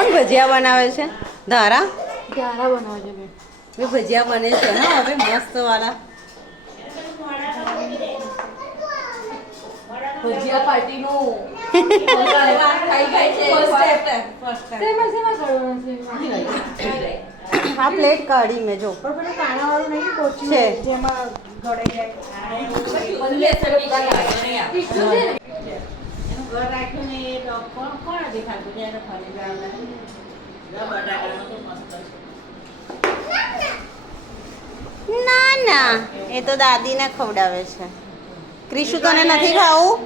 કોણ ભજીયા બનાવે છે? ધારા બનાવે છે મેં ભજીયા બને છે હા હવે મસ્ત વાળા ભજીયા પાર્ટીનું આ પ્લેટ કાઢી મેં જો પણ કાણા વાળું નહીં કોચું છે જેમાં ગળાઈ જાય ઘર રાખ્યું ને એ કોણ દેખાતું ત્યારે ફરી ના ના એ તો દાદીને ખવડાવે છે ક્રિશુ તને નથી ખાવું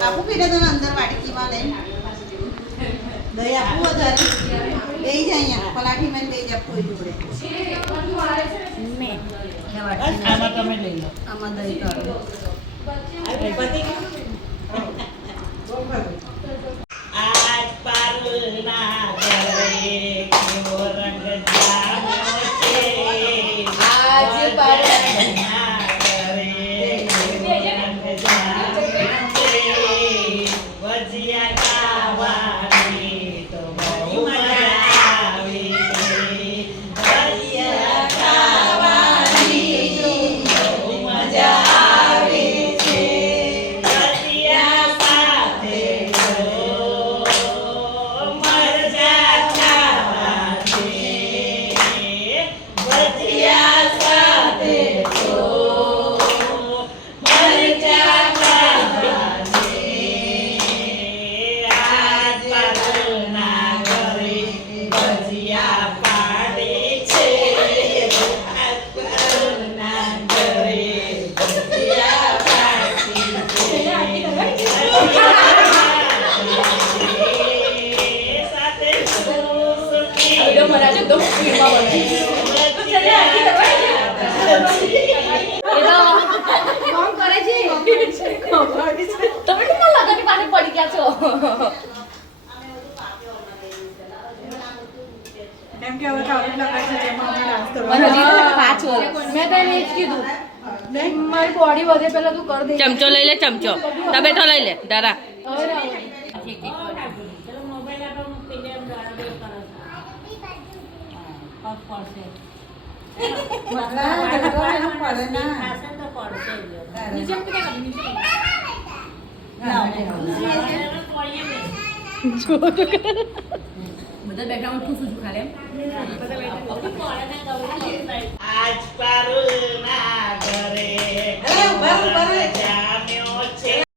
આપું પીને તને અંદર વાટકીમાં લઈને દહીં આપવું વધારે બે જાય અહીંયા પલાઠી મેં બે જ આપવું જોડે આમાં તમે લઈ લો આમાં દહીં કાઢો આજ પારના ઘરે કેવો રંગ જામ્યો છે આજ પારના ઘરે કેવો રંગ જામ્યો છે ભજીયા ખાવાની તો બહુ મજા આવી છે ભજીયા ખાવાની બહુ મજા આવી છે ભજીયા સાથે મરચા ખાવા છે ભજીયા સાથે મરચા ખાવા છે આજ પાલના ઘરે ભજીયા પાડે છે આજ પાલના ઘરે ભજીયા પાડી છે સાથે કેમ કે હવે તાવડી લગાય છે જેમાં અમે ડાન્સ કરવાનો મેં તને એ જ કીધું મારી બોડી વધે પેલા તું કર દે ચમચો લઈ લે ચમચો તબેઠો લઈ લે દારા બધા બેકગ્રાઉન્ડ ઠૂસું છું ખાલે